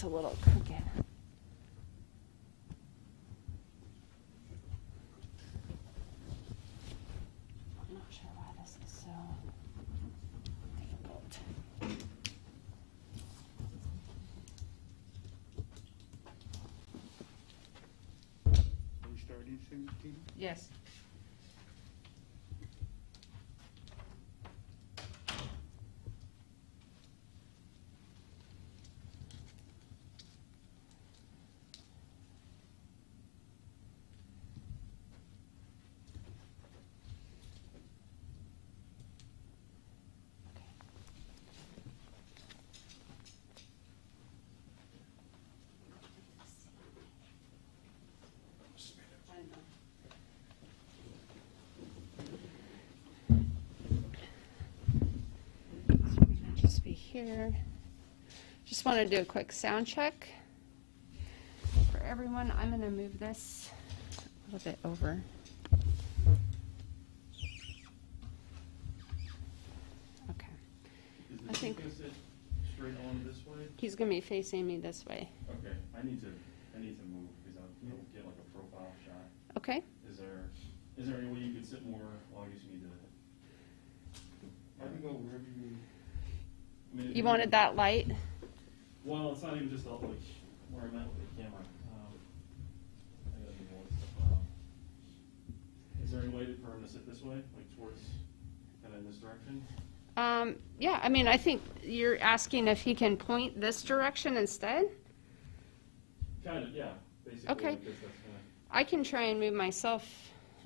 it's a little crooked. I'm not sure why this is so difficult. Are we starting soon, Steve? Yes. Just be here. Just want to do a quick sound check for everyone. I'm going to move this a little bit over. Okay. I think Sit straight on this way. he's going to be facing me this way. Okay, I need to move because I'll get like a profile shot. Okay. Is there any way you could sit more? Well, I guess you need to. I can go wherever you. I mean, You wanted that light? Well, it's not even just like where I'm at with the camera. I gotta do more stuff. Is there any way for him to sit this way, like towards kind of in this direction? Yeah, I mean, I think you're asking if he can point this direction instead? Kind of, yeah. Basically, Okay. because that's kinda, I can try and move myself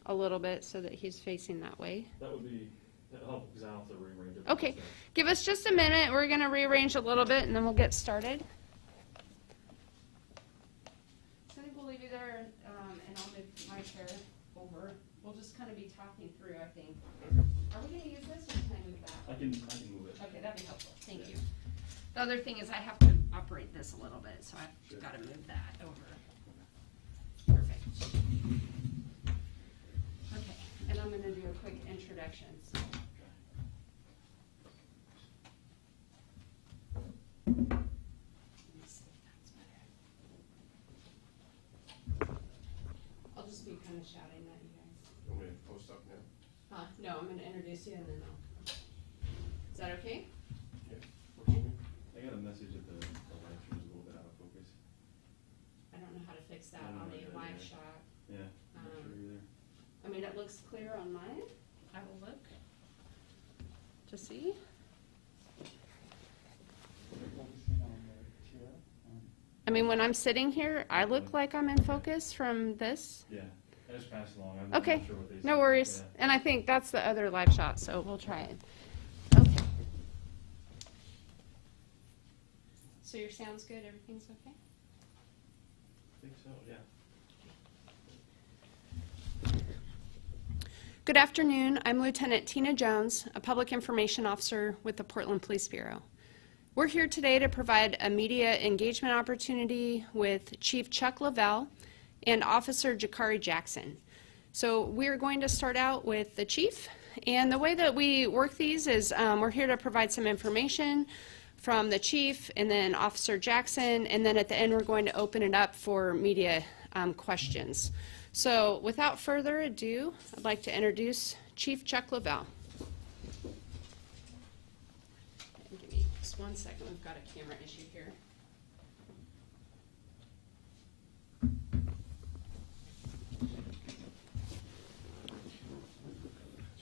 a little bit so that he's facing that way. that would be helpful because I don't have to rearrange it. Okay, give us just a minute. We're going to rearrange a little bit and then we'll get started. So I think we'll leave you there and I'll move my chair over. We'll just kind of be talking through, I think. Are we going to use this or can I move that? I can move it. Okay, that'd be helpful. Thank you. The other thing is I have to operate this a little bit, so I've got to move that over. Perfect. Okay, and I'm going to do a quick introduction. So. Let me see if that's better. I'll just be kind of shouting at you guys. Want me to post up now? No, I'm going to introduce you and then I'll. Is that okay? I got a message that the live stream is a little bit out of focus. I don't know how to fix that I don't on know a either, live yeah. shot. Yeah, I'm not sure either. I mean, it looks clear on mine. I will look to see. Focusing on the chair. I mean, when I'm sitting here, I look like I'm in focus from this. Yeah, I just passed along. I'm Okay, not sure what they no said. worries. Yeah. And I think that's the other live shot, so we'll try it. Okay. So your sound's good, everything's okay? I think so, yeah. Good afternoon. I'm Lieutenant Tina Jones, a Public Information Officer with the Portland Police Bureau. We're here today to provide a media engagement opportunity with Chief Chuck Lovell and Officer Jakhary Jackson. So we're going to start out with the Chief, and the way that we work these is we're here to provide some information from the Chief and then Officer Jackson, and then at the end we're going to open it up for media questions. So without further ado, I'd like to introduce Chief Chuck Lovell. Give me just 1 second, we've got a camera issue here.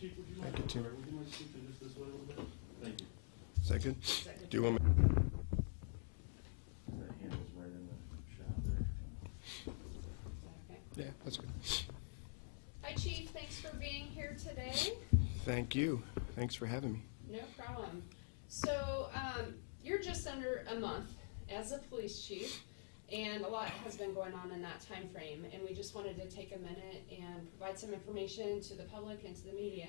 Chief, would you Thank mind, you, Tim. would you mind speaking just this way a little bit? Thank you. Is that good? Do you want me? That handle's right in the shot there. Okay. Yeah, that's good. Hi Chief, thanks for being here today. Thank you. Thanks for having me. No problem. So you're just under a month as a police chief, and a lot has been going on in that time frame, and we just wanted to take a minute and provide some information to the public and to the media.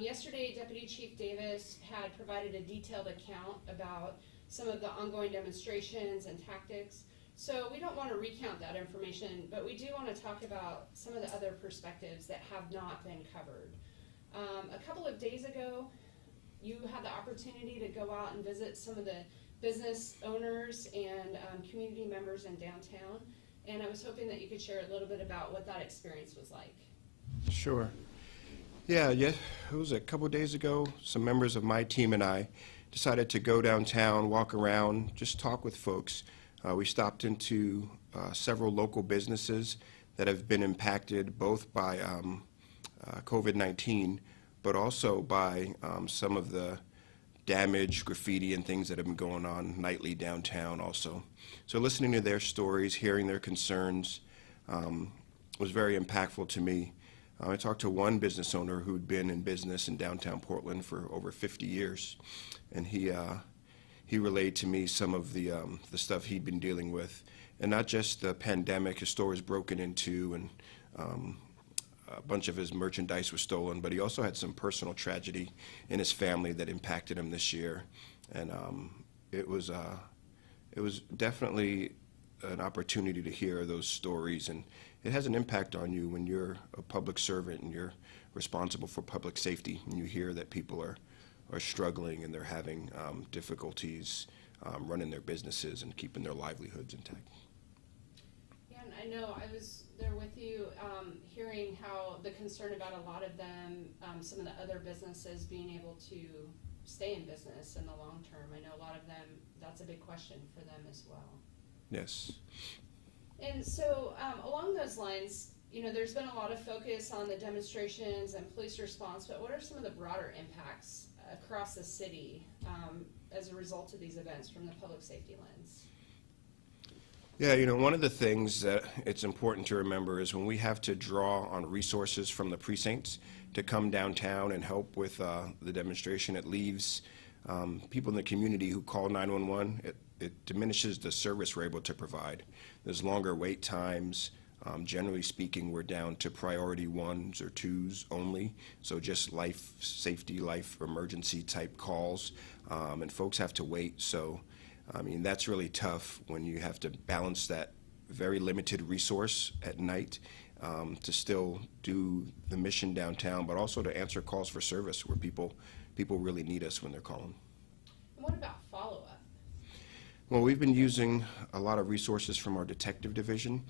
Yesterday, Deputy Chief Davis had provided a detailed account about some of the ongoing demonstrations and tactics. So we don't want to recount that information, but we do want to talk about some of the other perspectives that have not been covered. A couple of days ago, you had the opportunity to go out and visit some of the business owners and community members in downtown, and I was hoping that you could share a little bit about what that experience was like. Sure. Yeah, it was a couple days ago. Some members of my team and I decided to go downtown, walk around, just talk with folks. We stopped into several local businesses that have been impacted both by COVID-19, but also by some of the damage, graffiti, and things that have been going on nightly downtown also. So listening to their stories, hearing their concerns was very impactful to me. I talked to one business owner who'd been in business in downtown Portland for over 50 years, and he relayed to me some of the stuff he'd been dealing with, and not just the pandemic. His store was broken into, and a bunch of his merchandise was stolen, but he also had some personal tragedy in his family that impacted him this year, and it was definitely an opportunity to hear those stories, and it has an impact on you when you're a public servant and you're responsible for public safety, and you hear that people are struggling and they're having difficulties running their businesses and keeping their livelihoods intact. Yeah, and I know I was there with you hearing how the concern about a lot of them, some of the other businesses being able to stay in business in the long term. I know a lot of them, that's a big question for them as well. Yes. And so along those lines, you know, there's been a lot of focus on the demonstrations and police response, but what are some of the broader impacts across the city as a result of these events from the public safety lens? Yeah, you know, one of the things that it's important to remember is when we have to draw on resources from the precincts to come downtown and help with the demonstration, it leaves people in the community who call 911, it diminishes the service we're able to provide. There's longer wait times. Generally speaking, we're down to priority 1s or 2s only, so just life safety, life emergency type calls, and folks have to wait. So, I mean, that's really tough when you have to balance that very limited resource at night to still do the mission downtown, but also to answer calls for service where people really need us when they're calling. And what about follow-up? Well, we've been using a lot of resources from our detective division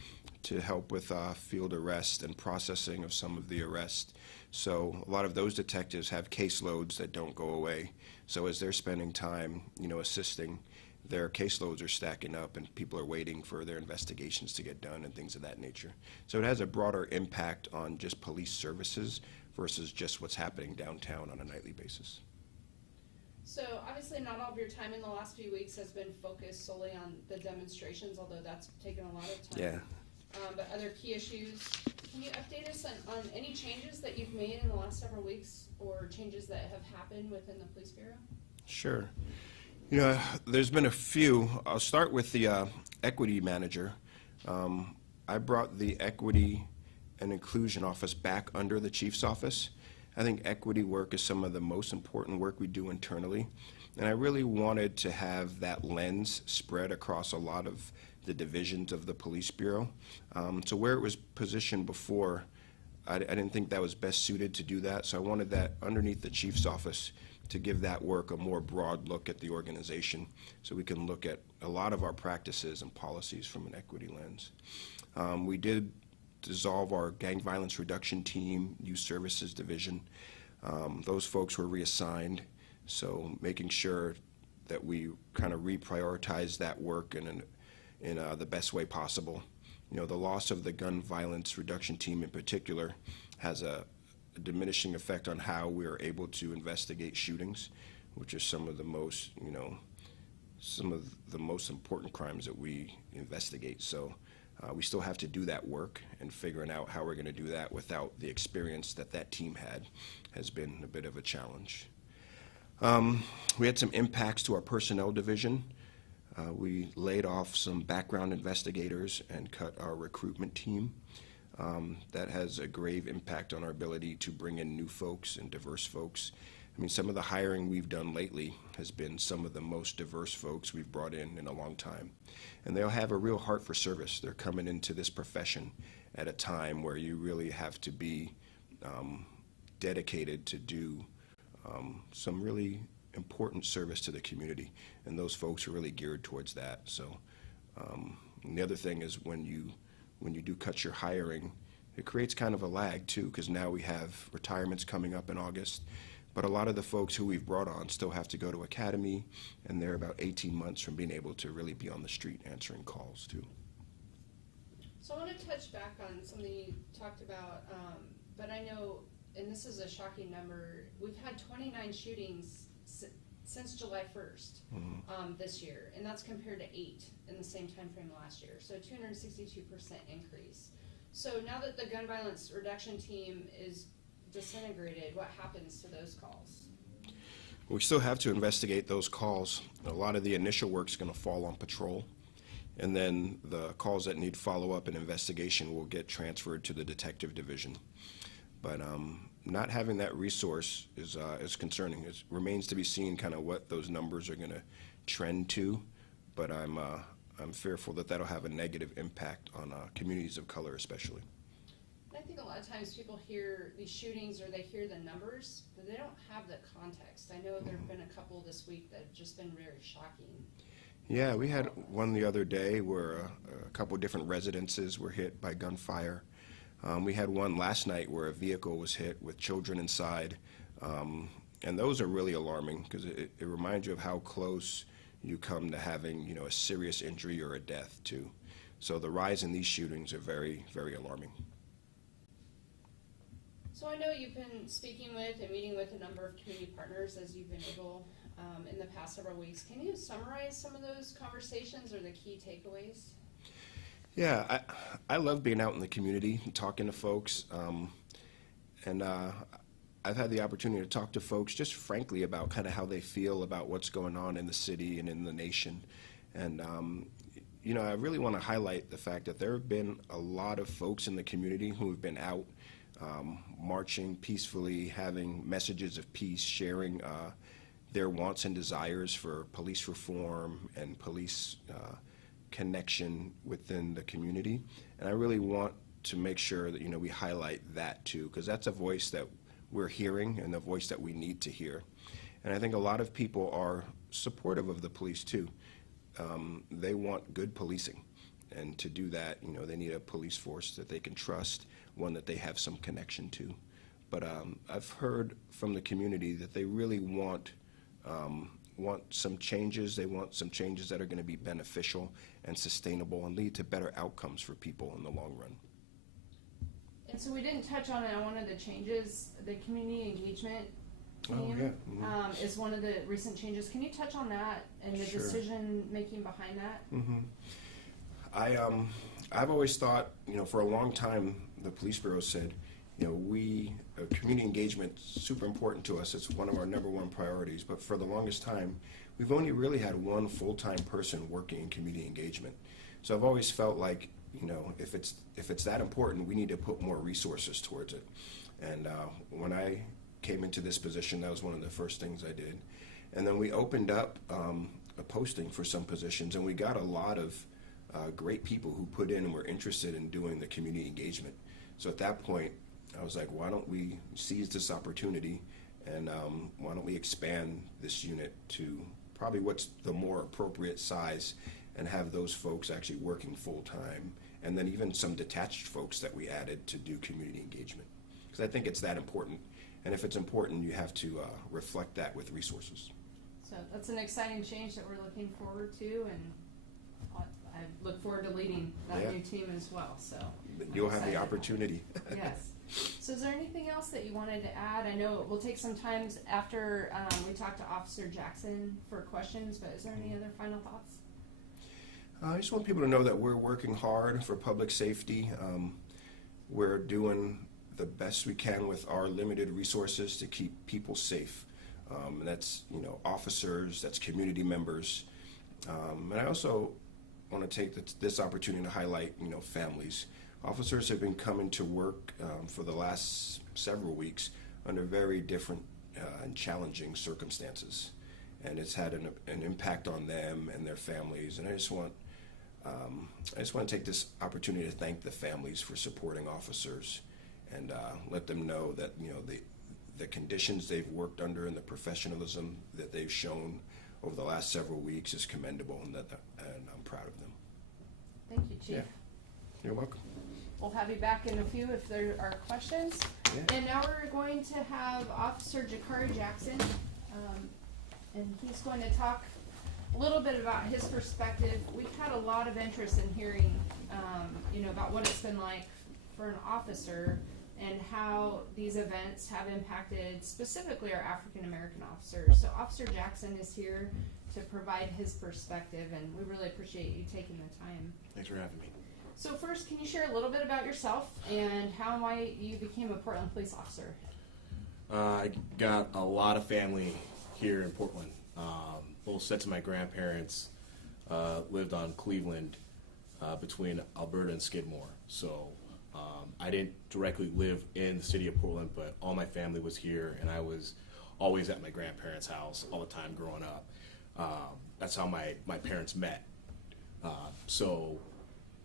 to help with field arrest and processing of some of the arrests. So a lot of those detectives have caseloads that don't go away. So as they're spending time, you know, assisting, their caseloads are stacking up and people are waiting for their investigations to get done and things of that nature. So it has a broader impact on just police services versus just what's happening downtown on a nightly basis. So obviously not all of your time in the last few weeks has been focused solely on the demonstrations, although that's taken a lot of time. Yeah. But other key issues, can you update us on any changes that you've made in the last several weeks or changes that have happened within the police bureau? Sure. You know, there's been a few. I'll start with the equity manager. I brought the equity and inclusion office back under the chief's office. I think equity work is some of the most important work we do internally, and I really wanted to have that lens spread across a lot of the divisions of the police bureau. So where it was positioned before, I didn't think that was best suited to do that, so I wanted that underneath the chief's office to give that work a more broad look at the organization so we can look at a lot of our practices and policies from an equity lens. We did dissolve our gang violence reduction team, youth services division. Those folks were reassigned, so making sure that we kind of reprioritize that work in the best way possible. You know, the loss of the gun violence reduction team in particular has a diminishing effect on how we are able to investigate shootings, which are some of the most, you know, some of the most important crimes that we investigate. So we still have to do that work, and figuring out how we're going to do that without the experience that that team had has been a bit of a challenge. We had some impacts to our personnel division. We laid off some background investigators and cut our recruitment team. That has a grave impact on our ability to bring in new folks and diverse folks. I mean, some of the hiring we've done lately has been some of the most diverse folks we've brought in a long time. And they'll have a real heart for service. They're coming into this profession at a time where you really have to be dedicated to do some really important service to the community, and those folks are really geared towards that. So, and the other thing is when you do cut your hiring, it creates kind of a lag too, because now we have retirements coming up in August. But a lot of the folks who we've brought on still have to go to academy, and they're about 18 months from being able to really be on the street answering calls too. So I want to touch back on something you talked about, but I know, and this is a shocking number, we've had 29 shootings since July 1st this year, and that's compared to 8 in the same time frame last year, so 262% increase. So now that the gun violence reduction team is disintegrated, what happens to those calls? We still have to investigate those calls. A lot of the initial work is going to fall on patrol, and then the calls that need follow-up and investigation will get transferred to the detective division. But not having that resource is concerning. It remains to be seen kind of what those numbers are going to trend to, but I'm fearful that that'll have a negative impact on communities of color especially. I think a lot of times people hear these shootings or they hear the numbers, but they don't have the context. I know there have been a couple this week that have just been very shocking. Yeah, we had one the other day where a couple different residences were hit by gunfire. We had one last night where a vehicle was hit with children inside, and those are really alarming because it reminds you of how close you come to having, a serious injury or a death too. So the rise in these shootings are very, very alarming. So I know you've been speaking with and meeting with a number of community partners as you've been able in the past several weeks. Can you summarize some of those conversations or the key takeaways? Yeah, I love being out in the community and talking to folks, and I've had the opportunity to talk to folks just frankly about kind of how they feel about what's going on in the city and in the nation. And, I really want to highlight the fact that there have been a lot of folks in the community who have been out marching peacefully, having messages of peace, sharing their wants and desires for police reform and police connection within the community. And I really want to make sure that, we highlight that too, because that's a voice that we're hearing and a voice that we need to hear. And I think a lot of people are supportive of the police too. They want good policing. And to do that, they need a police force that they can trust, one that they have some connection to. But I've heard from the community that they really want some changes. They want some changes that are going to be beneficial and sustainable and lead to better outcomes for people in the long run. And so we didn't touch on it. One of the changes, the community engagement team Oh, yeah. is one of the recent changes. Can you touch on that and the Sure. decision making behind that? I've always thought, for a long time, the police bureau said, community engagement is super important to us. It's one of our number one priorities. But for the longest time, we've only really had one full-time person working in community engagement. So I've always felt like, if it's that important, we need to put more resources towards it. And when I came into this position, that was one of the first things I did. And then we opened up a posting for some positions, and we got a lot of great people who put in and were interested in doing the community engagement. So at that point, I was like, why don't we seize this opportunity and why don't we expand this unit to probably what's the more appropriate size and have those folks actually working full-time, and then even some detached folks that we added to do community engagement. Because I think it's that important, and if it's important, you have to reflect that with resources. So that's an exciting change that we're looking forward to, and I look forward to leading that new team as well. So You'll have the opportunity. Yes. So is there anything else that you wanted to add? I know we'll take some time after we talk to Officer Jackson for questions, but is there any other final thoughts? I just want people to know that we're working hard for public safety. We're doing the best we can with our limited resources to keep people safe. And that's, officers, that's community members. And I also want to take this opportunity to highlight, families. Officers have been coming to work for the last several weeks under very different and challenging circumstances. And it's had an impact on them and their families. And I just want to take this opportunity to thank the families for supporting officers and let them know that, the conditions they've worked under and the professionalism that they've shown over the last several weeks is commendable, and I'm proud of them. Thank you, Chief. Yeah. You're welcome. We'll have you back in a few if there are questions. Yeah. And now we're going to have Officer Jakhary Jackson, and he's going to talk a little bit about his perspective. We've had a lot of interest in hearing, about what it's been like for an officer and how these events have impacted specifically our African American officers. So Officer Jackson is here to provide his perspective, and we really appreciate you taking the time. Thanks for having me. So first, can you share a little bit about yourself and how and why you became a Portland police officer? I got a lot of family here in Portland. Both sets of my grandparents lived on Cleveland between Alberta and Skidmore. So I didn't directly live in the city of Portland, but all my family was here, and I was always at my grandparents' house all the time growing up. That's how my parents met. So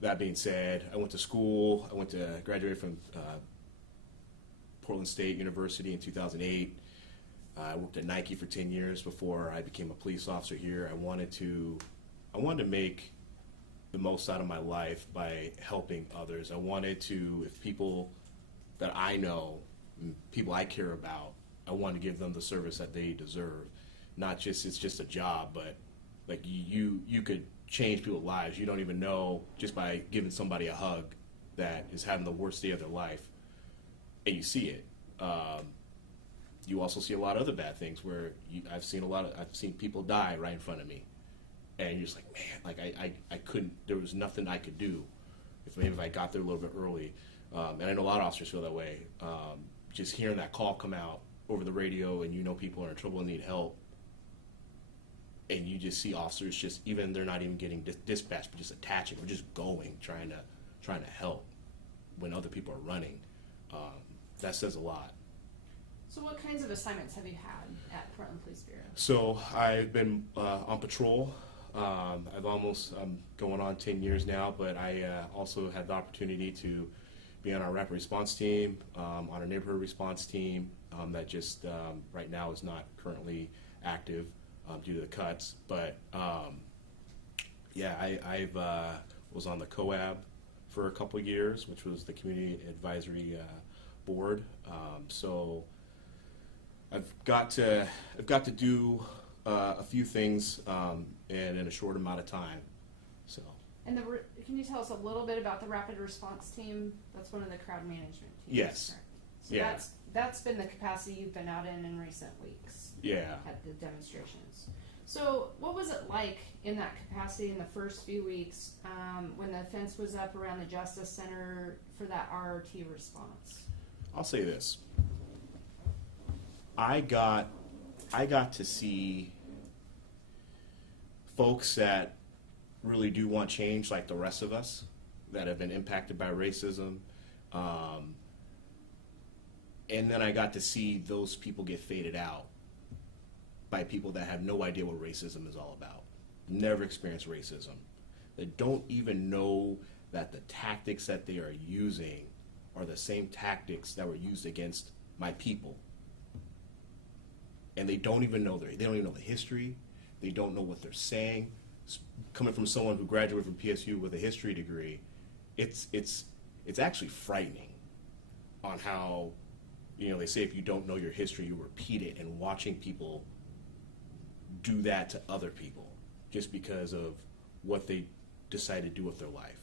that being said, I went to school. I graduated from Portland State University in 2008. I worked at Nike for 10 years before I became a police officer here. I wanted to make the most out of my life by helping others. I wanted to, if people that I know, people I care about, I want to give them the service that they deserve. Not just, it's just a job, but like you could change people's lives. You don't even know just by giving somebody a hug that is having the worst day of their life, and you see it. You also see a lot of other bad things where I've seen people die right in front of me, and you're just like, man, like I couldn't. There was nothing I could do if I got there a little bit early. And I know a lot of officers feel that way. Just hearing that call come out over the radio, and people are in trouble and need help, and you just see officers just they're not even getting dispatched, but just attaching or just going, trying to help when other people are running. That says a lot. So what kinds of assignments have you had at Portland Police Bureau? So I've been on patrol. I'm going on 10 years now, but I also had the opportunity to be on our rapid response team, on our neighborhood response team that just right now is not currently active due to the cuts. But I was on the COAB for a couple of years, which was the Community Advisory Board. So I've got to do a few things in a short amount of time. So. And can you tell us a little bit about the rapid response team? That's one of the crowd management teams. Yes. So yeah. That's been the capacity you've been out in recent weeks. Yeah. At the demonstrations. So what was it like in that capacity in the first few weeks when the fence was up around the Justice Center for that RRT response? I'll say this. I got to see folks that really do want change, like the rest of us, that have been impacted by racism. And then I got to see those people get faded out by people that have no idea what racism is all about, never experienced racism, that don't even know that the tactics that they are using are the same tactics that were used against my people. And they don't even know they don't even know the history. They don't know what they're saying. Coming from someone who graduated from PSU with a history degree, it's actually frightening on how, they say if you don't know your history, you repeat it, and watching people do that to other people just because of what they decide to do with their life.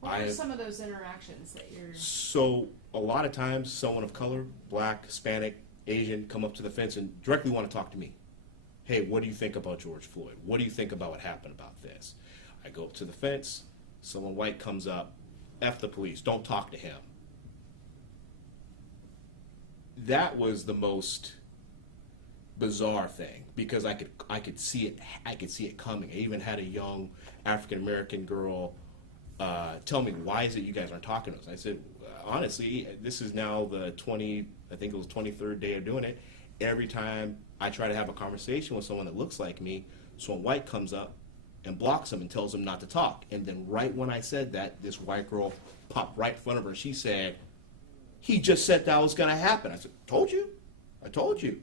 What are some of those interactions that you're... So a lot of times someone of color, black, Hispanic, Asian, come up to the fence and directly want to talk to me. Hey, what do you think about George Floyd? What do you think about what happened about this? I go up to the fence, someone white comes up, F the police, don't talk to him. That was the most bizarre thing because I could see it coming. I even had a young African American girl tell me, why is it you guys aren't talking to us? I said, honestly, this is now the 23rd day of doing it. Every time I try to have a conversation with someone that looks like me, someone white comes up and blocks them and tells them not to talk. And then right when I said that, this white girl popped right in front of her and she said, He just said that was going to happen. I said, told you. I told you.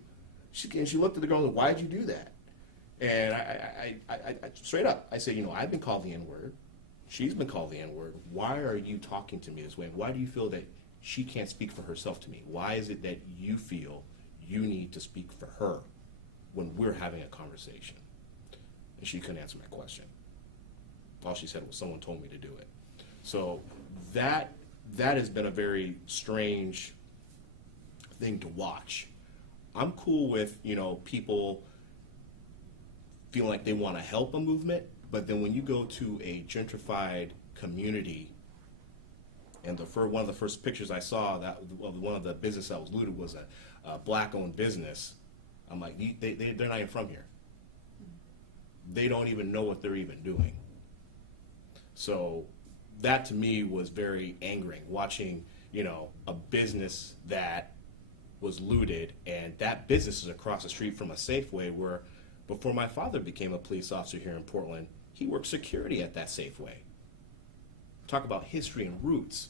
And she looked at the girl and said, why'd you do that? And I straight up, I said, I've been called the N-word. She's been called the N-word. Why are you talking to me this way? Why do you feel that she can't speak for herself to me? Why is it that you feel you need to speak for her when we're having a conversation? And she couldn't answer my question. All she said was, someone told me to do it. So that has been a very strange thing to watch. I'm cool with, people feeling like they want to help a movement, but then when you go to a gentrified community, and one of the first pictures I saw one of the business that was looted was a black-owned business, I'm like, they're not even from here. They don't even know what they're even doing. So that to me was very angering, watching, a business that was looted, and that business is across the street from a Safeway where, before my father became a police officer here in Portland, he worked security at that Safeway. Talk about history and roots.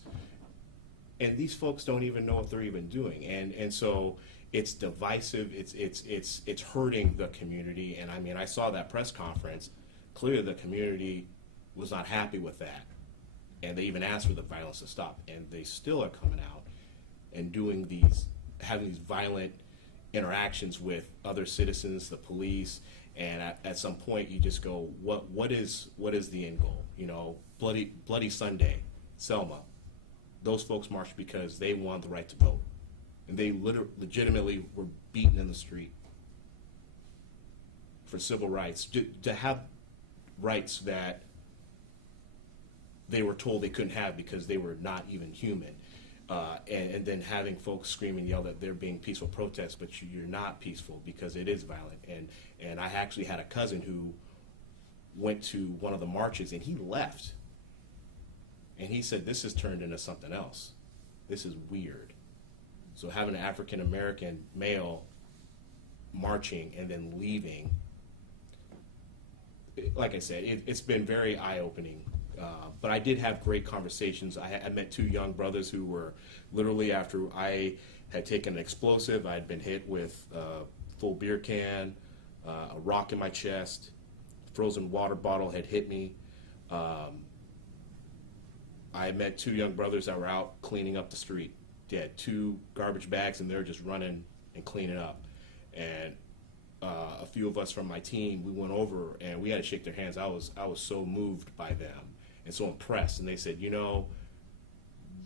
And these folks don't even know what they're even doing. And so it's divisive, it's hurting the community. And I mean, I saw that press conference. Clearly the community was not happy with that. And they even asked for the violence to stop. And they still are coming out and having these violent interactions with other citizens, the police, and at some point you just go, what is the end goal? Bloody Sunday, Selma, those folks marched because they wanted the right to vote, and they legitimately were beaten in the street for civil rights, to have rights that they were told they couldn't have because they were not even human. And then having folks scream and yell that they're being peaceful protests, but you're not peaceful because it is violent. And I actually had a cousin who went to one of the marches and he left. And he said, this has turned into something else. This is weird. So having an African American male marching and then leaving, like I said, it's been very eye-opening. But I did have great conversations. I met two young brothers who were literally, after I had taken an explosive, I had been hit with a full beer can, a rock in my chest, frozen water bottle had hit me. I met two young brothers that were out cleaning up the street. They had 2 garbage bags and they were just running and cleaning up. And a few of us from my team, we went over and we had to shake their hands. I was so moved by them and so impressed. And they said,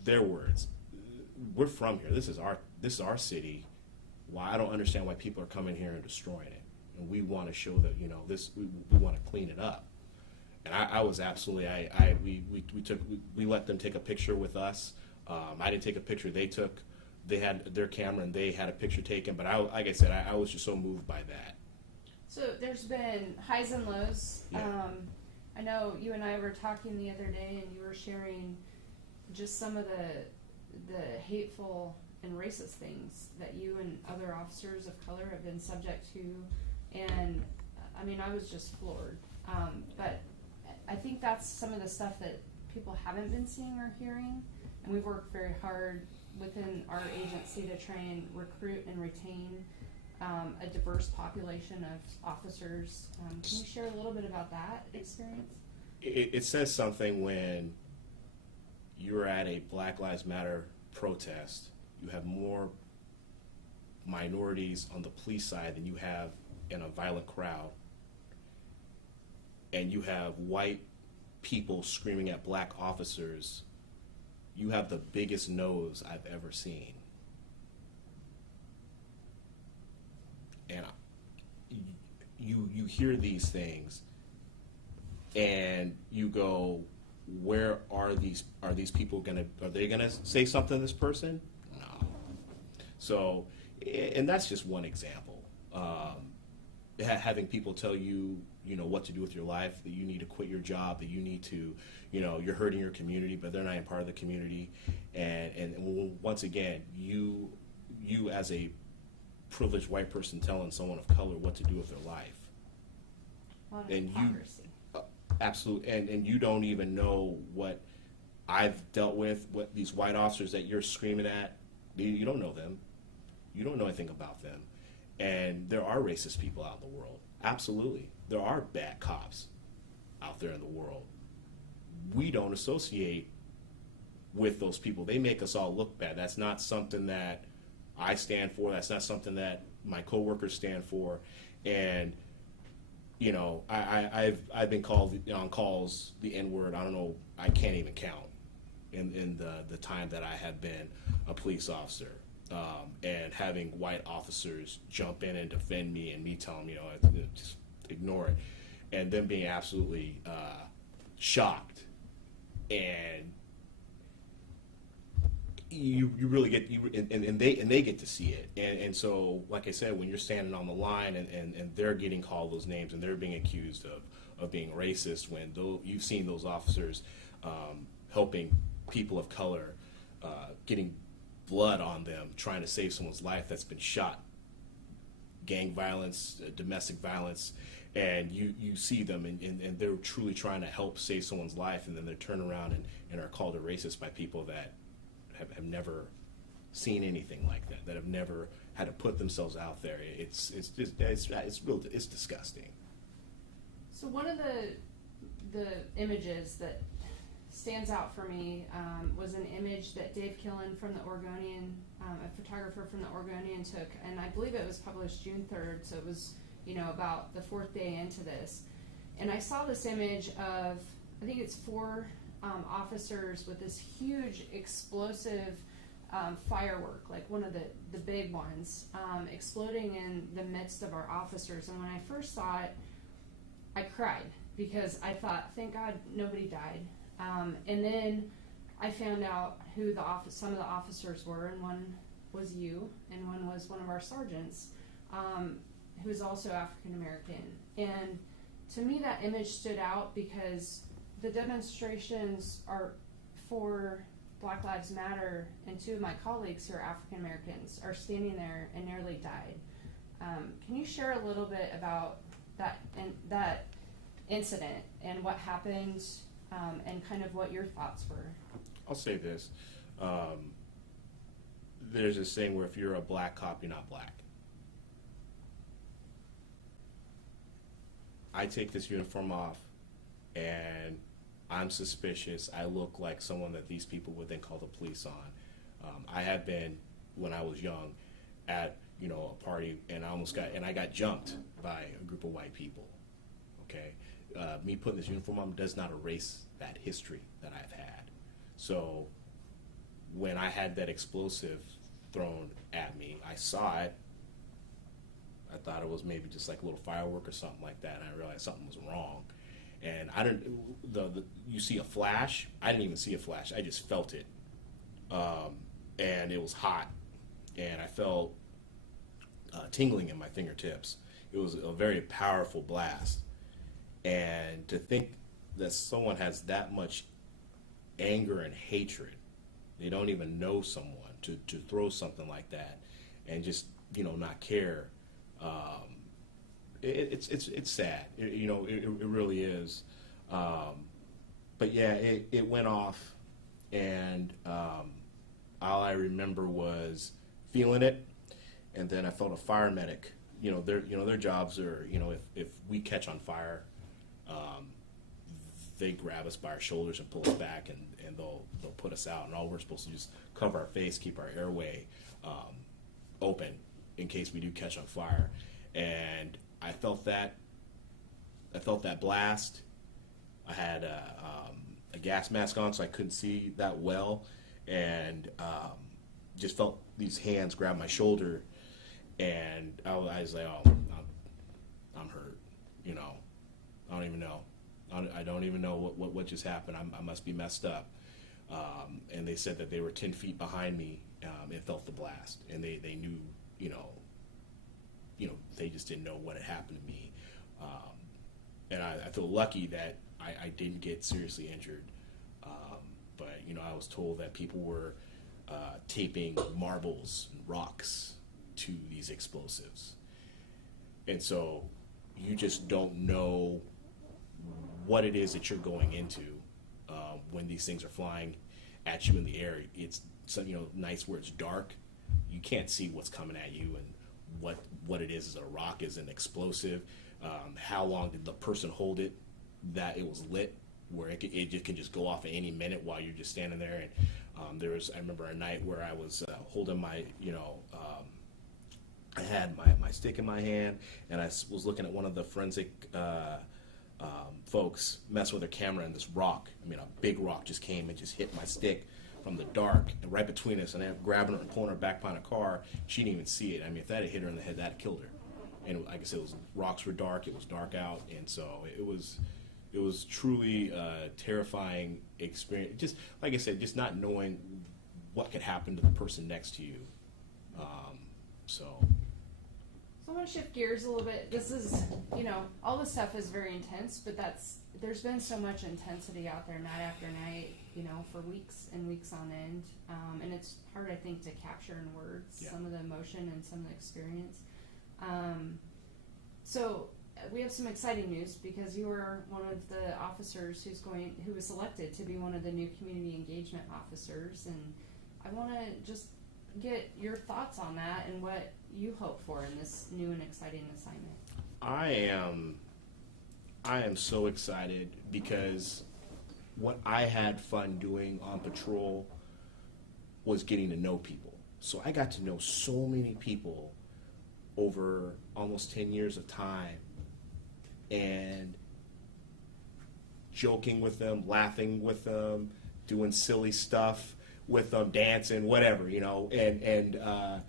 their words, we're from here. This is our city. Why I don't understand why people are coming here and destroying it. And we want to show that we want to clean it up. And I was absolutely we let them take a picture with us. I didn't take a picture. They had their camera and they had a picture taken. But like I said, I was just so moved by that. So there's been highs and lows. Yeah. I know you and I were talking the other day, and you were sharing just some of the hateful and racist things that you and other officers of color have been subject to, and I mean, I was just floored. But I think that's some of the stuff that people haven't been seeing or hearing, and we've worked very hard within our agency to try and recruit and retain a diverse population of officers. Can you share a little bit about that experience? It says something when you're at a Black Lives Matter protest, you have more minorities on the police side than you have in a violent crowd, and you have white people screaming at black officers. You have the biggest nose I've ever seen. And you hear these things and you go, where are these people are they gonna say something to this person? No. So, and that's just one example. Having people tell you, what to do with your life, that you need to quit your job, that you need to, you're hurting your community, but they're not even part of the community. And once again, you as a privileged white person telling someone of color what to do with their life. And hypocrisy. Absolutely, and you don't even know what I've dealt with, what these white officers that you're screaming at You don't know them. You don't know anything about them. And there are racist people out in the world. Absolutely. There are bad cops out there in the world. We don't associate with those people. They make us all look bad. That's not something that I stand for. That's not something that my coworkers stand for. And you know, I've been called on calls the N-word. I don't know. I can't even count in the time that I have been a police officer. And having white officers jump in and defend me, and me telling them, you know, just ignore it, and them being absolutely shocked, and you really get and they get to see it, and so like I said, when you're standing on the line and they're getting called those names and they're being accused of being racist, when you've seen those officers helping people of color, getting blood on them, trying to save someone's life that's been shot, gang violence, domestic violence, and you see them and they're truly trying to help save someone's life, and then they turn around and are called a racist by people that have never seen anything like that, that have never had to put themselves out there. It's disgusting. So one of the images that stands out for me was an image that Dave Killen from the Oregonian, a photographer from the Oregonian, took, and I believe it was published June 3rd, so it was, you know, about the 4th day into this. And I saw this image of, I think it's 4 officers with this huge explosive firework, like one of the big ones, exploding in the midst of our officers. And when I first saw it, I cried because I thought, thank God nobody died. And then I found out who some of the officers were, and one was you, and one was one of our sergeants, who is also African American. And to me, that image stood out because the demonstrations are for Black Lives Matter, and 2 of my colleagues who are African Americans are standing there and nearly died. Can you share a little bit about that incident and what happened, and kind of what your thoughts were? I'll say this. There's this saying where if you're a black cop, you're not black. I take this uniform off and I'm suspicious. I look like someone that these people would then call the police on. I have been, when I was young, at a party, and I got jumped by a group of white people. Okay, me putting this uniform on does not erase that history that I've had. So when I had that explosive thrown at me, I saw it. I thought it was maybe just like a little firework or something like that, and I realized something was wrong. And I didn't. You see a flash. I didn't even see a flash. I just felt it, and it was hot, and I felt tingling in my fingertips. It was a very powerful blast, and to think that someone has that much anger and hatred, they don't even know someone, to throw something like that, and just not care. It's sad. It really is. But yeah, it went off, and all I remember was feeling it, and then I felt a fire medic. Their jobs are, if we catch on fire, they grab us by our shoulders and pull us back, and they'll put us out, and all we're supposed to do is cover our face, keep our airway open in case we do catch on fire. And I felt that blast. I had a gas mask on, so I couldn't see that well, and just felt these hands grab my shoulder, and I was like, oh, I'm hurt. I don't even know. I don't even know what just happened. I must be messed up. And they said that they were 10 feet behind me and felt the blast, and they knew, they just didn't know what had happened to me. And I feel lucky that I didn't get seriously injured. But, I was told that people were taping marbles and rocks to these explosives. And so you just don't know what it is that you're going into when these things are flying at you in the air. It's nights where it's dark, you can't see what's coming at you and what it is a rock, is an explosive. How long did the person hold it that it was lit, where it can just go off at any minute while you're just standing there. And I remember a night where I was holding my, I had my stick in my hand, and I was looking at one of the forensic folks messing with their camera, and this rock, a big rock just came and just hit my stick from the dark and right between us, and I'm grabbing her and pulling her back behind a car. She didn't even see it. If that had hit her in the head, that had killed her. And like I said, rocks were dark, it was dark out, and so it was truly a terrifying experience. Just like I said, just not knowing what could happen to the person next to you. So I want to shift gears a little bit. This is, all this stuff is very intense, but there's been so much intensity out there night after night, for weeks and weeks on end. And it's hard, I think, to capture in words some of the emotion and some of the experience. So we have some exciting news, because you were one of the officers who was selected to be one of the new community engagement officers, and I want to just get your thoughts on that and what you hope for in this new and exciting assignment. I am so excited, because what I had fun doing on patrol was getting to know people. So I got to know so many people over almost 10 years of time, and joking with them, laughing with them, doing silly stuff with them, dancing, whatever, and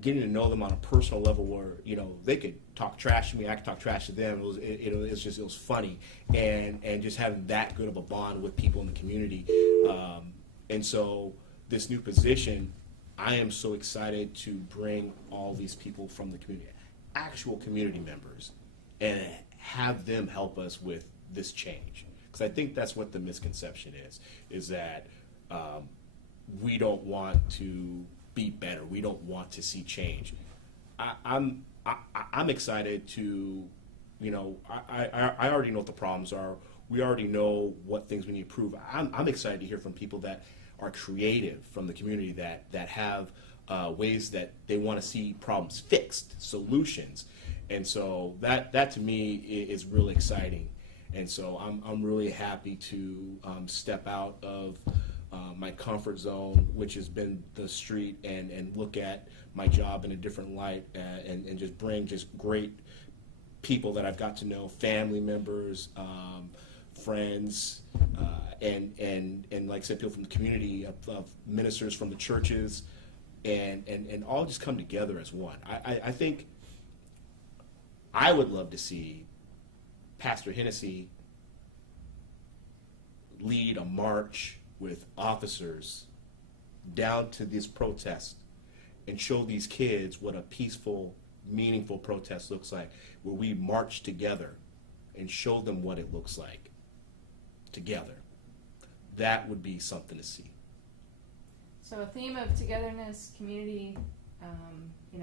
getting to know them on a personal level where, they could talk trash to me, I could talk trash to them. It was funny, and just having that good of a bond with people in the community. And so this new position, I am so excited to bring all these people from the community, actual community members, and have them help us with this change. Because I think that's what the misconception is that we don't want to be better. We don't want to see change. I'm excited to, I already know what the problems are. We already know what things we need to improve. I'm excited to hear from people that are creative from the community, that have ways that they want to see problems fixed, solutions. And so that to me is really exciting. And so I'm really happy to step out of my comfort zone, which has been the street, and look at my job in a different light, and just bring just great people that I've got to know, family members, friends, and like I said, people from the community, of ministers from the churches, and all just come together as one. I think I would love to see Pastor Hennessy lead a march with officers down to this protest and show these kids what a peaceful, meaningful protest looks like, where we march together and show them what it looks like together. That would be something to see. So a theme of togetherness, community,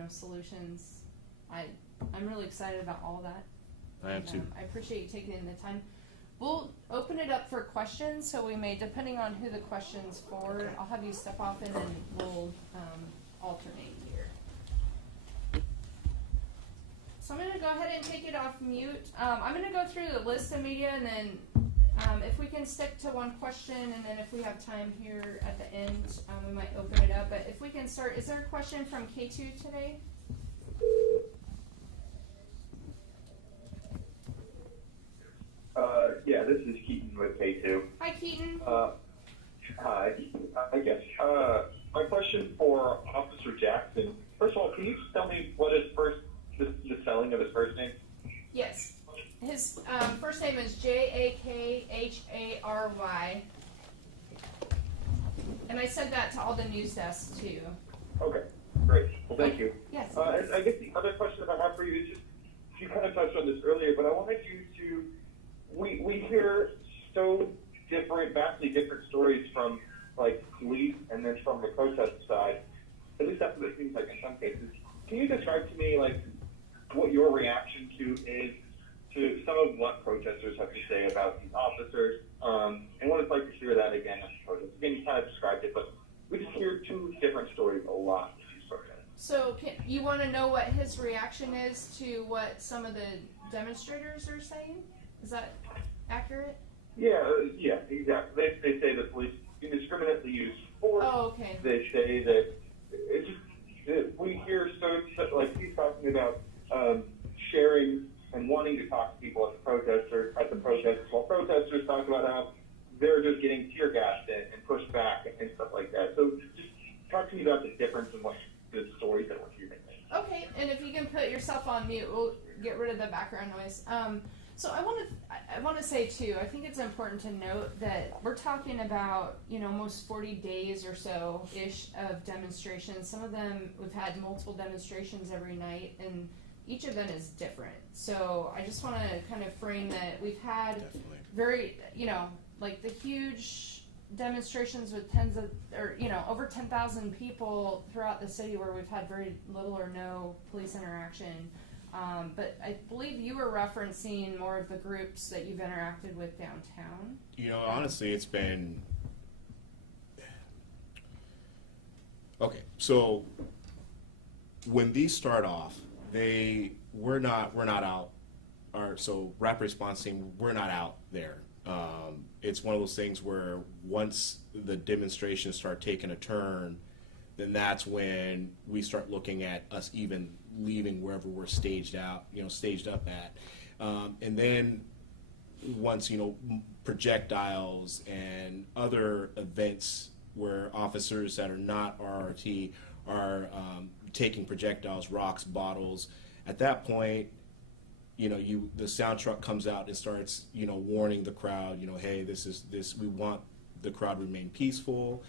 solutions. I'm really excited about all that. I am too. I appreciate you taking the time. We'll open it up for questions, so we may, depending on who the question's for, I'll have you step off in and we'll alternate here. So I'm going to go ahead and take it off mute. I'm going to go through the list of media, and then if we can stick to one question, and then if we have time here at the end, we might open it up. But if we can start, is there a question from K2 today? Yeah, this is Keaton with K2. Hi, Keaton. Hi, I guess. My question for Officer Jackson. First of all, can you tell me what the spelling of his first name? Yes. His first name is Jakhary. And I said that to all the news desks, too. Okay, great. Well, thank you. Yes. And I guess the other question that I have for you is just, you kind of touched on this earlier, but I wanted you to, we hear so different, vastly different stories from, like, police and then from the protest side. At least that's what it seems like in some cases. Can you describe to me, like, what your reaction is to some of what protesters have to say about these officers, and what it's like to hear that again at protests? Again, you kind of described it, but we just hear two different stories a lot. So you want to know what his reaction is to what some of the demonstrators are saying? Is that accurate? Yeah, exactly. They say the police indiscriminately use force. Oh, okay. They say that it's just that we hear so like he's talking about sharing and wanting to talk to people at the protests, while protesters talk about how they're just getting tear gassed and pushed back and stuff like that. So just talk to me about the difference in what the stories that we're hearing. Okay, and if you can put yourself on mute, we'll get rid of the background noise. So I want to say too, I think it's important to note that we're talking about, almost 40 days or so ish of demonstrations. Some of them we've had multiple demonstrations every night, and each event is different. So I just want to kind of frame that we've had Definitely. very, like the huge demonstrations with over 10,000 people throughout the city where we've had very little or no police interaction. But I believe you were referencing more of the groups that you've interacted with downtown. Honestly, it's been okay. So when these start off, we're not out. So rapid response team, we're not out there. It's one of those things where once the demonstrations start taking a turn, then that's when we start looking at us even leaving wherever we're staged up at. And then once, projectiles and other events where officers that are not RRT are taking projectiles, rocks, bottles, at that point, the sound truck comes out and starts, warning the crowd, hey, we want the crowd to remain peaceful.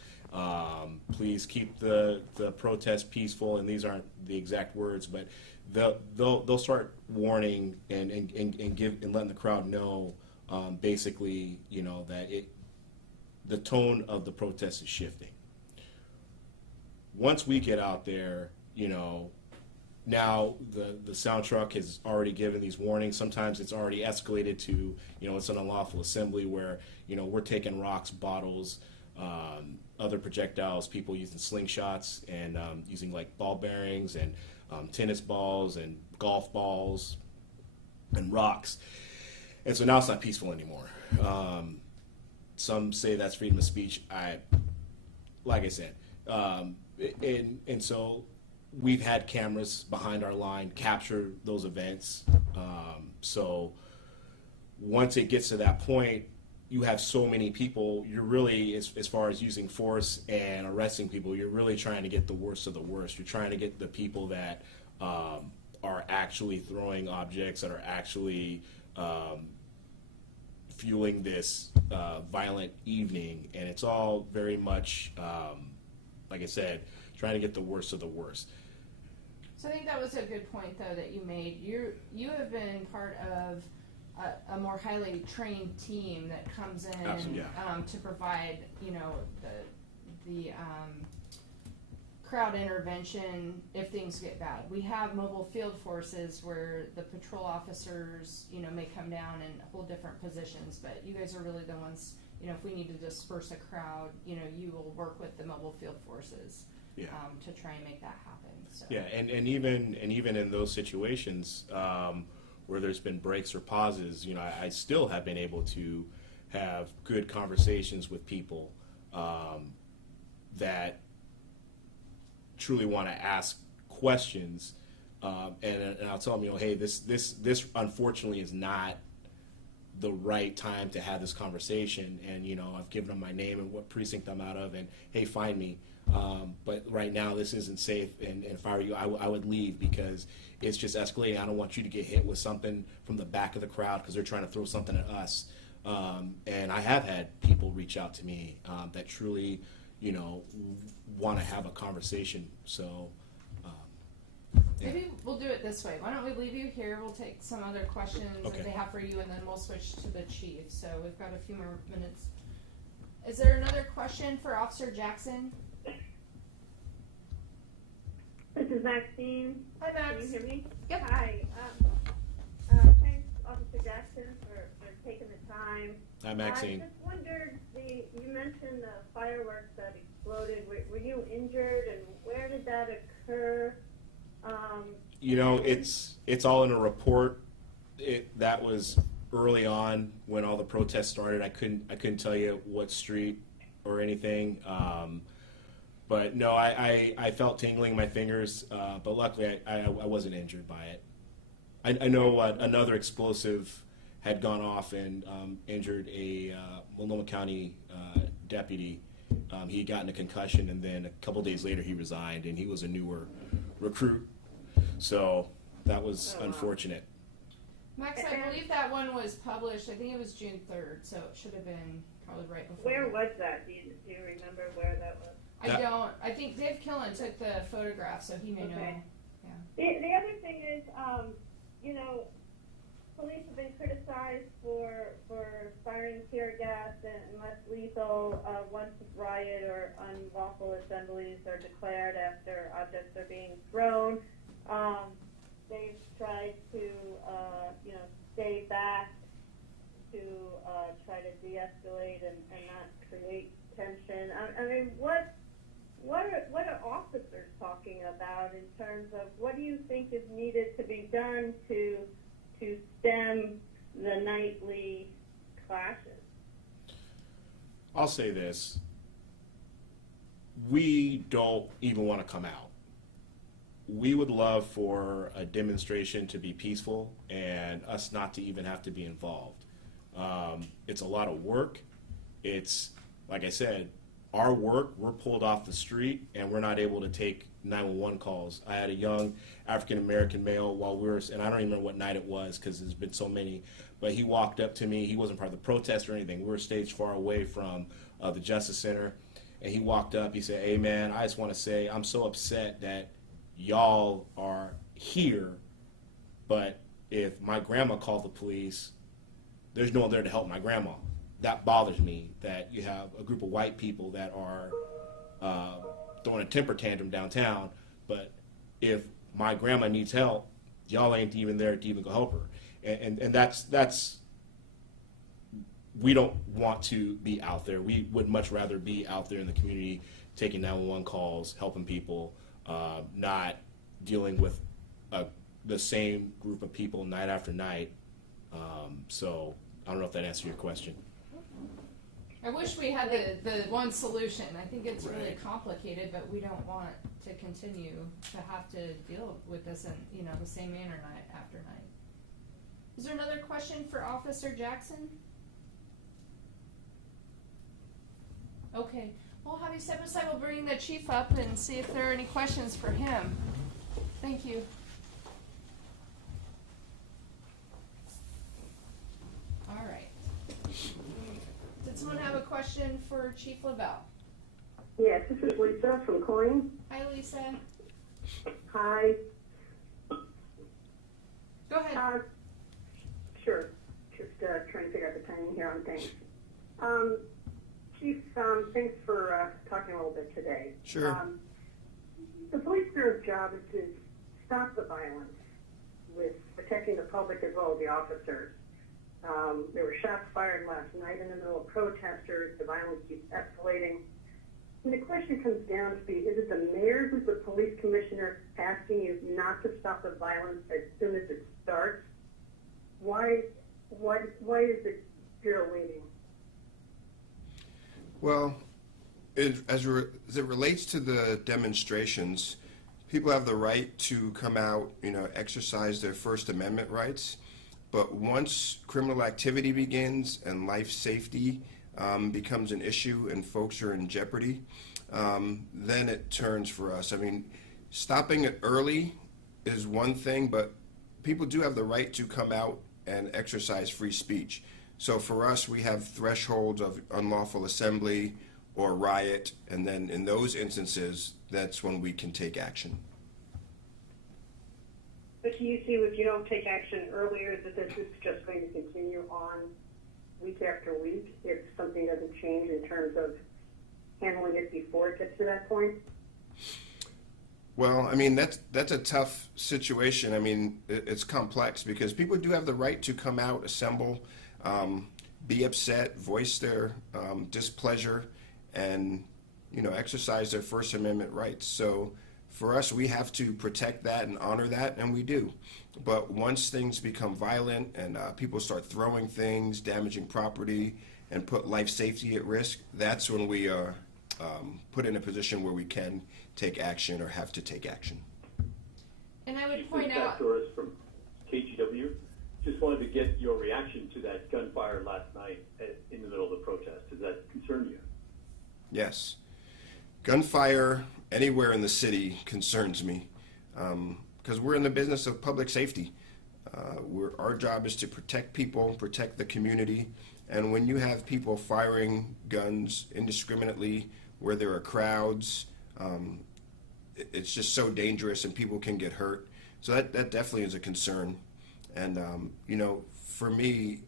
Please keep the protest peaceful. And these aren't the exact words, but they'll start warning and letting the crowd know, basically, that the tone of the protest is shifting. Once we get out there, now the sound truck has already given these warnings. Sometimes it's already escalated to, it's an unlawful assembly where, we're taking rocks, bottles, other projectiles, people using slingshots and using like ball bearings and tennis balls and golf balls and rocks. And so now it's not peaceful anymore. Some say that's freedom of speech. Like I said, and so we've had cameras behind our line capture those events. So once it gets to that point, you have so many people, you're really, as far as using force and arresting people, you're really trying to get the worst of the worst. You're trying to get the people that are actually throwing objects, that are actually fueling this violent evening. And it's all very much, like I said, trying to get the worst of the worst. So I think that was a good point, though, that you made. You have been part of a more highly trained team that comes in to provide, the crowd intervention if things get bad. We have mobile field forces where the patrol officers, may come down and hold different positions, but you guys are really the ones, if we need to disperse a crowd, you will work with the mobile field forces to try and make that happen. So. Yeah, and even in those situations where there's been breaks or pauses, I still have been able to have good conversations with people that truly want to ask questions, and I'll tell them, hey, this unfortunately is not the right time to have this conversation, and I've given them my name and what precinct I'm out of, and hey, find me. But right now this isn't safe, and if I were you, I would leave because it's just escalating. I don't want you to get hit with something from the back of the crowd because they're trying to throw something at us. And I have had people reach out to me that truly, want to have a conversation. So maybe we'll do it this way. Why don't we leave you here? We'll take some other questions that they have for you, and then we'll switch to the chief. So we've got a few more minutes. Is there another question for Officer Jackson? This is Maxine. Hi, Max. Can you hear me? Yep. Hi. Thanks, Officer Jackson, for taking the time. Hi, Maxine. I just wondered, you mentioned the fireworks that exploded. Were you injured, and where did that occur? You know, it's all in a report. That was early on when all the protests started. I couldn't tell you what street or anything. But no, I felt tingling in my fingers. But luckily, I wasn't injured by it. I know another explosive had gone off and injured a Multnomah County deputy. He had gotten a concussion, and then a couple days later he resigned, and he was a newer recruit. So that was unfortunate. Max, I believe that one was published, I think it was June 3rd, so it should have been probably right before. Where was that? Do you remember where that was? I don't. I think Dave Killen took the photograph, so he may know. Okay. Yeah. The other thing is, you know, police have been criticized for firing tear gas and less lethal once a riot or unlawful assemblies are declared after objects are being thrown. They've tried to, you know, stay back to try to de-escalate and not create tension. I mean, what are officers talking about in terms of what do you think is needed to be done to stem the nightly clashes? I'll say this. We don't even want to come out. We would love for a demonstration to be peaceful and us not to even have to be involved. It's a lot of work. It's, like I said, our work, we're pulled off the street and we're not able to take 911 calls. I had a young African-American male while we were, and I don't even remember what night it was because there's been so many, but he walked up to me. He wasn't part of the protest or anything. We were staged far away from the Justice Center, and he walked up. He said, "Hey, man, I just want to say I'm so upset that y'all are here, but if my grandma called the police, there's no one there to help my grandma. That bothers me that you have a group of white people that are throwing a temper tantrum downtown, but if my grandma needs help, y'all ain't even there to even go help her." And that's we don't want to be out there. We would much rather be out there in the community taking 911 calls, helping people, not dealing with the same group of people night after night. So I don't know if that answers your question. I wish we had the one solution. I think it's really complicated, but we don't want to continue to have to deal with this in, you know, the same manner night after night. Is there another question for Officer Jackson? Okay. Well, have you step aside. We'll bring the chief up and see if there are any questions for him. Thank you. All right. Did someone have a question for Chief Lovell? Yes, this is Lisa from Coin. Hi, Lisa. Hi. Go ahead. Sure. Just trying to figure out the timing here on things. Chief, thanks for talking a little bit today. Sure. The police bureau's job is to stop the violence with protecting the public as well as the officers. There were shots fired last night in the middle of protesters. The violence keeps escalating. And the question comes down to is it the mayor who's the police commissioner asking you not to stop the violence as soon as it starts? Why is the bureau waiting? Well, as it relates to the demonstrations, people have the right to come out, you know, exercise their First Amendment rights. But once criminal activity begins and life safety becomes an issue and folks are in jeopardy, then it turns for us. I mean, stopping it early is one thing, but people do have the right to come out and exercise free speech. So for us, we have thresholds of unlawful assembly or riot, and then in those instances, that's when we can take action. But do you see if you don't take action earlier that this is just going to continue on week after week if something doesn't change in terms of handling it before it gets to that point? Well, I mean, that's a tough situation. I mean, it's complex because people do have the right to come out, assemble, be upset, voice their displeasure, and, you know, exercise their First Amendment rights. So for us, we have to protect that and honor that, and we do. But once things become violent and people start throwing things, damaging property, and put life safety at risk, that's when we are put in a position where we can take action or have to take action. And I would Chief point out, Doris from KGW. Just wanted to get your reaction to that gunfire last night in the middle of the protest. Does that concern you? Yes. Gunfire anywhere in the city concerns me because we're in the business of public safety. Our job is to protect people, protect the community, and when you have people firing guns indiscriminately where there are crowds, it's just so dangerous and people can get hurt. So that definitely is a concern. And, you know, for me,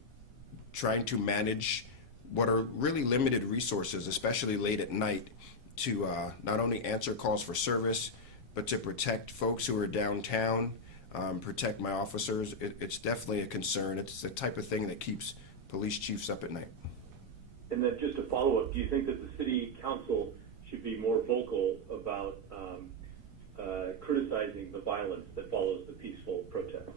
trying to manage what are really limited resources, especially late at night, to not only answer calls for service, but to protect folks who are downtown, protect my officers, it's definitely a concern. It's the type of thing that keeps police chiefs up at night. And then just a follow-up, do you think that the city council should be more vocal about criticizing the violence that follows the peaceful protest?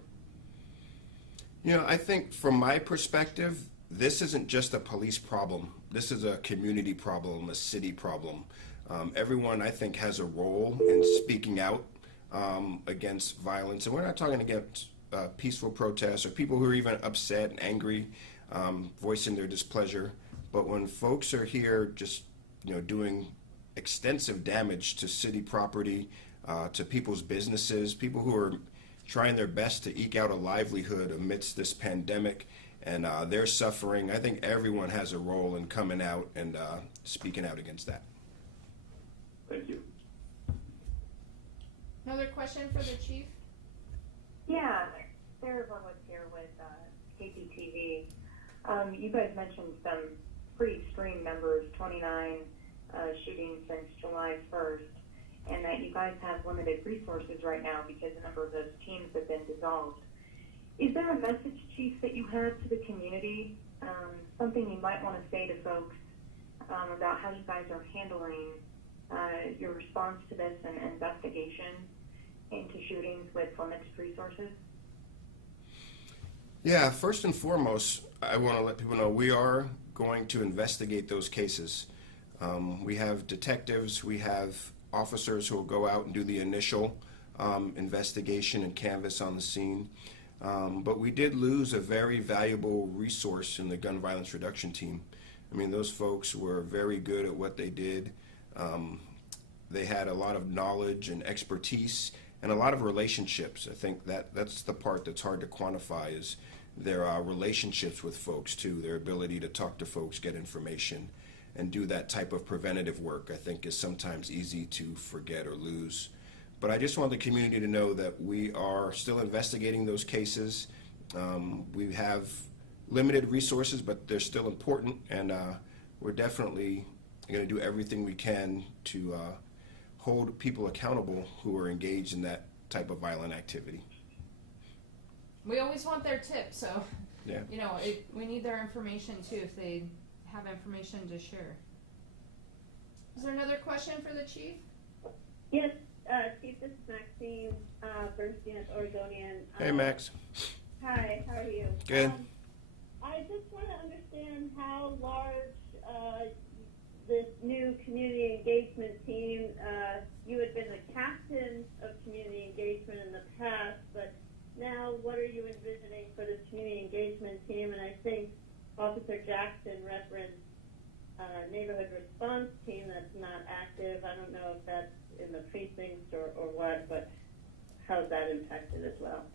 You know, I think from my perspective, this isn't just a police problem. This is a community problem, a city problem. Everyone, I think, has a role in speaking out against violence. And we're not talking against peaceful protests or people who are even upset and angry, voicing their displeasure. But when folks are here just, you know, doing extensive damage to city property, to people's businesses, people who are trying their best to eke out a livelihood amidst this pandemic, and they're suffering, I think everyone has a role in coming out and speaking out against that. Thank you. another question for the chief? Yeah, Sarah Verwood's here with KPTV. You guys mentioned some pretty extreme numbers, 29 shootings since July 1st, and that you guys have limited resources right now because a number of those teams have been dissolved. Is there a message, Chief, that you have to the community, something you might want to say to folks about how you guys are handling your response to this and investigation into shootings with limited resources? Yeah, first and foremost, I want to let people know we are going to investigate those cases. We have detectives, we have officers who will go out and do the initial investigation and canvass on the scene. But we did lose a very valuable resource in the gun violence reduction team. I mean, those folks were very good at what they did. They had a lot of knowledge and expertise and a lot of relationships. I think that's the part that's hard to quantify is their relationships with folks too, their ability to talk to folks, get information, and do that type of preventative work, I think is sometimes easy to forget or lose. But I just want the community to know that we are still investigating those cases. We have limited resources, but they're still important, and we're definitely going to do everything we can to hold people accountable who are engaged in that type of violent activity. We always want their tips, so Yeah. you know, we need their information too if they have information to share. Is there another question for the chief? Yes, Chief, this is Maxine Bernstein at Oregonian. Hey, Max. Hi, how are you? Good. I just want to understand how large this new community engagement team, you had been the captain of community engagement in the past, but now what are you envisioning for this community engagement team? And I think Officer Jackson referenced neighborhood response team that's not active. I don't know if that's in the precincts or what, but how's that impacted as well?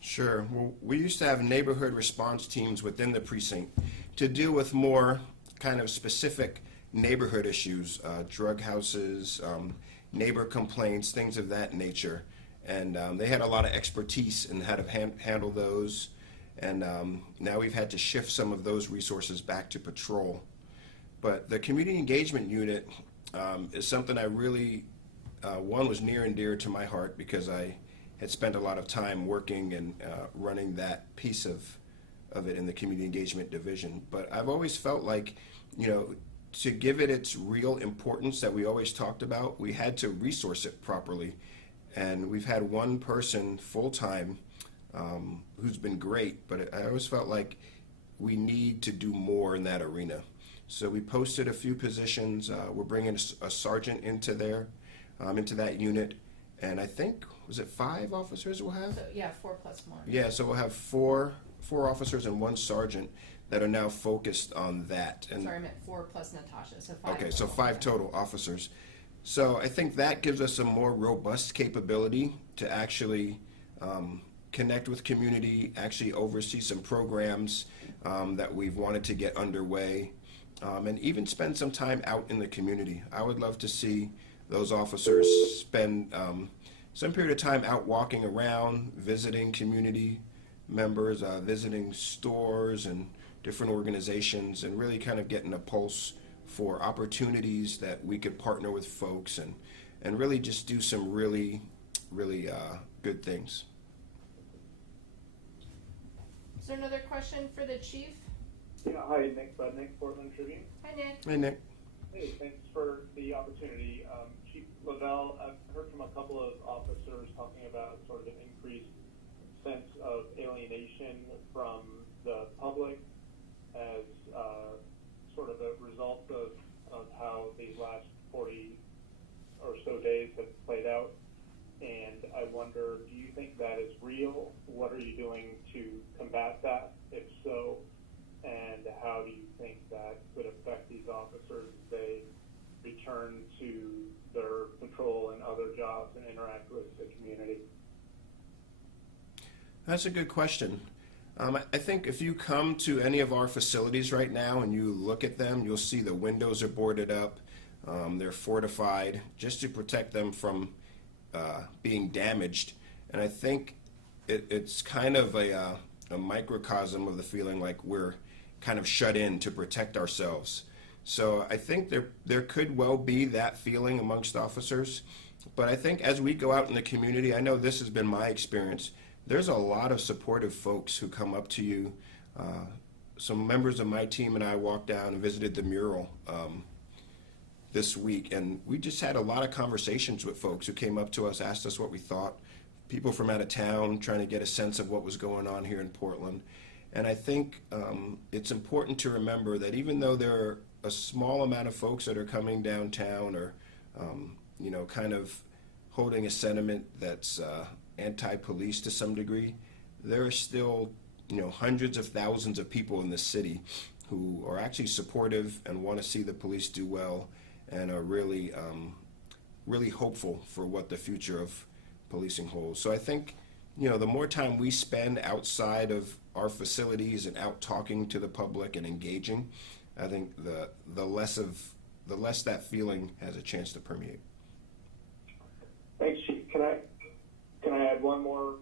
Sure. Well, we used to have neighborhood response teams within the precinct to deal with more kind of specific neighborhood issues, drug houses, neighbor complaints, things of that nature. And they had a lot of expertise in how to handle those. And now we've had to shift some of those resources back to patrol. But the community engagement unit is something I really, one was near and dear to my heart because I had spent a lot of time working and running that piece of it in the community engagement division. But I've always felt like, you know, to give it its real importance that we always talked about, we had to resource it properly. And we've had one person full-time who's been great, but I always felt like we need to do more in that arena. So we posted a few positions. We're bringing a sergeant into there, into that unit. And I think, was it 5 officers we'll have? So, yeah, 4 plus more. Yeah, so we'll have four officers and 1 sergeant that are now focused on that. And Sorry, I meant 4 plus Natasha, so 5. okay, so total. 5 total officers. So I think that gives us a more robust capability to actually connect with community, actually oversee some programs that we've wanted to get underway, and even spend some time out in the community. I would love to see those officers spend some period of time out walking around, visiting community members, visiting stores and different organizations, and really kind of getting a pulse for opportunities that we could partner with folks and really just do some really good things. Is there another question for the chief? Yeah, hi, Nick Budnick, Portland Tribune. Hi, Nick. Hey, Nick. Hey, thanks for the opportunity. Chief Lovell, I've heard from a couple of officers talking about sort of an increased sense of alienation from the public as sort of a result of how these last 40 or so days have played out. And I wonder, do you think that is real? What are you doing to combat that, if so? And how do you think that could affect these officers as they return to their patrol and other jobs and interact with the community? That's a good question. I think if you come to any of our facilities right now and you look at them, you'll see the windows are boarded up. They're fortified just to protect them from being damaged. And I think it's kind of a microcosm of the feeling like we're kind of shut in to protect ourselves. So I think there could well be that feeling amongst officers. But I think as we go out in the community, I know this has been my experience, there's a lot of supportive folks who come up to you. Some members of my team and I walked down and visited the mural this week, and we just had a lot of conversations with folks who came up to us, asked us what we thought, people from out of town trying to get a sense of what was going on here in Portland. And I think it's important to remember that even though there are a small amount of folks that are coming downtown or, kind of holding a sentiment that's anti-police to some degree, there are still, hundreds of thousands of people in this city who are actually supportive and want to see the police do well and are really hopeful for what the future of policing holds. So I think, the more time we spend outside of our facilities and out talking to the public and engaging, I think the less that feeling has a chance to permeate. Thanks, Chief. Can I add one more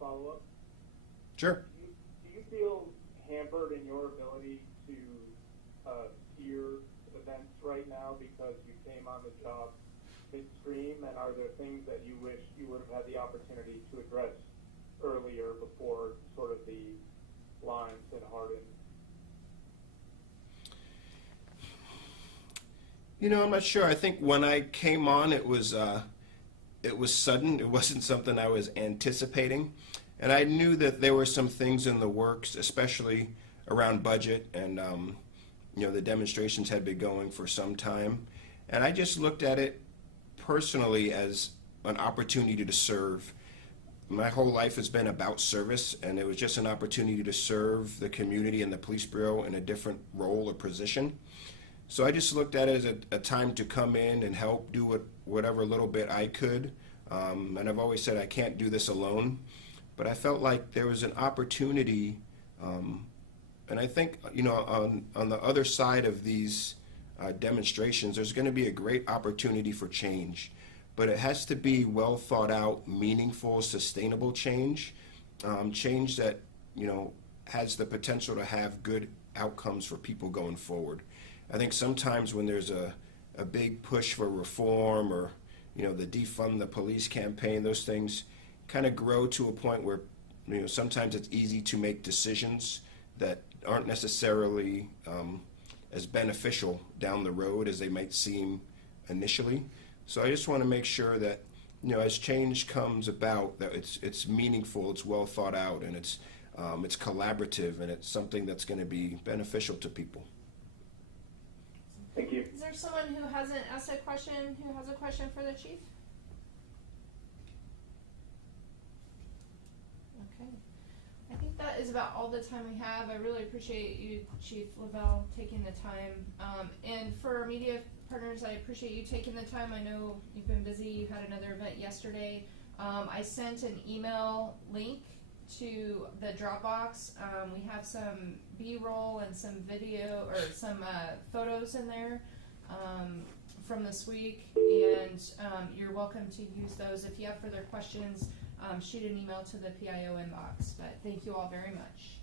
follow-up? Sure. Do you feel hampered in your ability to steer events right now because you came on the job midstream, and are there things that you wish you would have had the opportunity to address earlier before sort of the lines had hardened? I'm not sure. I think when I came on, it was sudden. It wasn't something I was anticipating. And I knew that there were some things in the works, especially around budget. And, the demonstrations had been going for some time. And I just looked at it personally as an opportunity to serve. My whole life has been about service, and it was just an opportunity to serve the community and the police bureau in a different role or position. So I just looked at it as a time to come in and help do whatever little bit I could. And I've always said I can't do this alone. But I felt like there was an opportunity, and I think, on the other side of these demonstrations, there's going to be a great opportunity for change. But it has to be well thought out, meaningful, sustainable change, change that, has the potential to have good outcomes for people going forward. I think sometimes when there's a big push for reform or, the defund the police campaign, those things kind of grow to a point where, sometimes it's easy to make decisions that aren't necessarily as beneficial down the road as they might seem initially. So I just want to make sure that, you know, as change comes about, that it's meaningful, it's well thought out, and it's collaborative, and it's something that's going to be beneficial to people. Thank you. Is there someone who hasn't asked a question, who has a question for the chief? Okay. I think that is about all the time we have. I really appreciate you, Chief Lovell, taking the time. And for our media partners, I appreciate you taking the time. I know you've been busy. You had another event yesterday. I sent an email link to the Dropbox. We have some B-roll and some video or some photos in there from this week, and you're welcome to use those. If you have further questions, shoot an email to the PIO inbox. But thank you all very much.